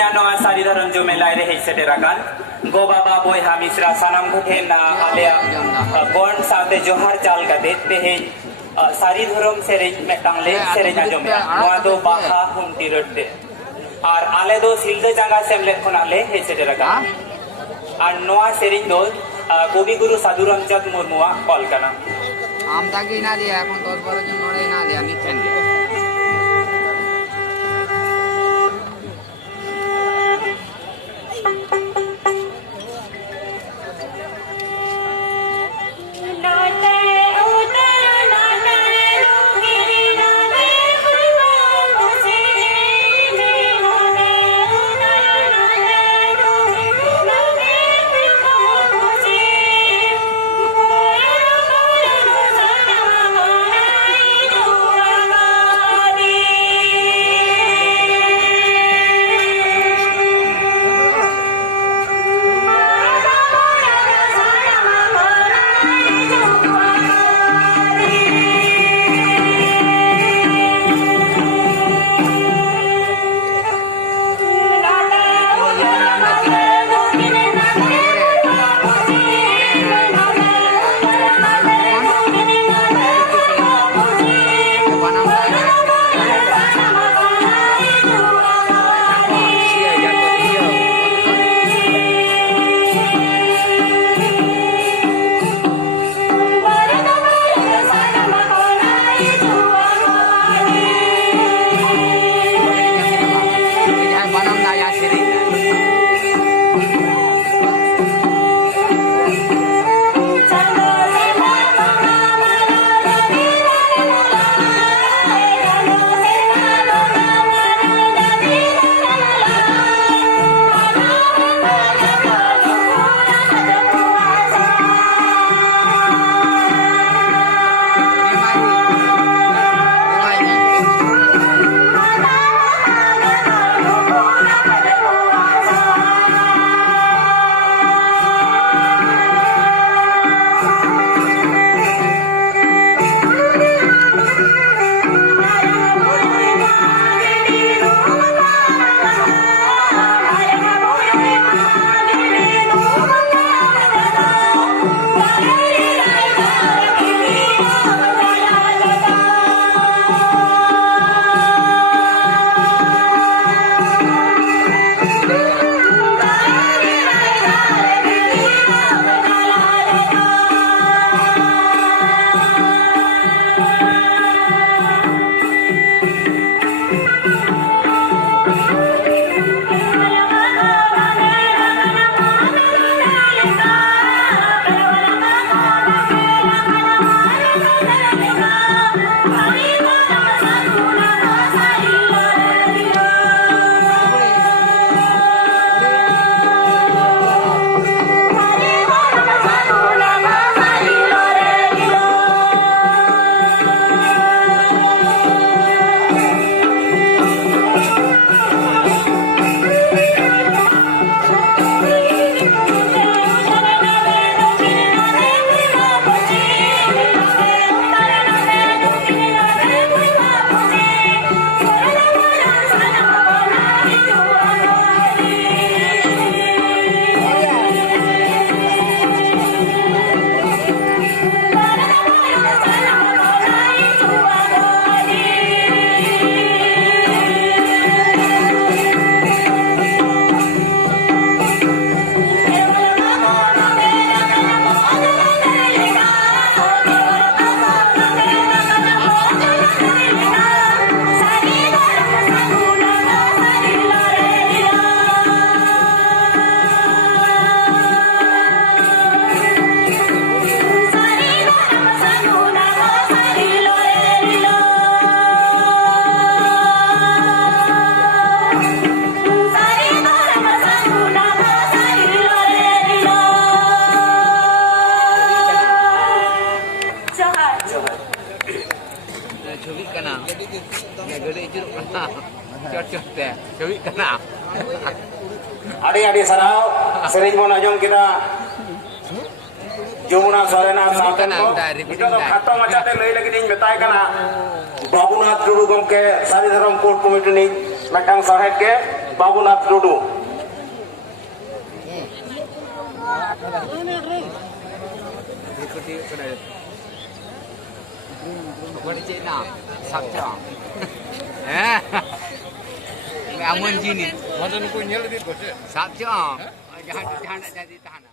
ᱛᱮᱦᱮᱧᱟ ᱱᱚᱣᱟ ᱥᱟᱹᱨᱤ ᱫᱷᱚᱨᱚᱢ ᱡᱩᱢᱮᱞᱟᱭ ᱨᱮ ᱦᱮᱡ ᱥᱮᱴᱮᱨᱟᱠᱟᱱ ᱜᱚ ᱵᱟᱵᱟ ᱵᱚᱭᱦᱟ ᱢᱤᱥᱨᱟ ᱥᱟᱱᱟᱢ ᱠᱚ ᱴᱷᱮᱱ ᱟᱞᱮᱭᱟᱜ ᱜᱚᱱ ᱥᱟᱶᱛᱮ ᱡᱚᱦᱟᱨ ᱪᱟᱞ ᱠᱟᱛᱮ ᱛᱮᱦᱮᱧ ᱥᱟᱹᱨᱤ ᱫᱷᱚᱨᱚᱢ ᱥᱮᱨᱮᱧ ᱢᱤᱫᱴᱟᱝ ᱞᱮ ᱥᱮᱨᱮᱧ ᱟᱸᱡᱚᱢᱮᱜᱼᱟ ᱱᱚᱣᱟ ᱫᱚ ᱵᱟᱦᱟ ᱦᱩᱱᱴᱤ ᱨᱟᱹᱲᱛᱮ ᱟᱨ ᱟᱞᱮ ᱫᱚ ᱥᱤᱞᱫᱟᱹ ᱡᱟᱸᱜᱟ ᱥᱮᱢᱞᱮᱫ ᱠᱷᱚᱱᱟᱜ ᱞᱮ ᱦᱮᱡ ᱥᱮᱴᱮᱨᱟᱠᱟᱱᱟ ᱟᱨ ᱱᱚᱣᱟ ᱥᱮᱨᱮᱧ ᱫᱚ কবি গুরু সাধু রামচাঁদ মুর্মুয়াᱜ ᱚᱞ ᱠᱟᱱᱟ আমদাকে না দিয়ে এখন 10-12 জন নড়ে না দিয়ে নিচ্ছেন Adik-adik sarau, sering mau najong kita Jumuna Sorena Santen ko ito to khato machate lei lagi ding betai kana Babunath Guru gomke sari dharam court committee ni metang sahet ke Babunath Tudu Cina sabca. Amun jini. Sabca. Jangan jadi tahanan.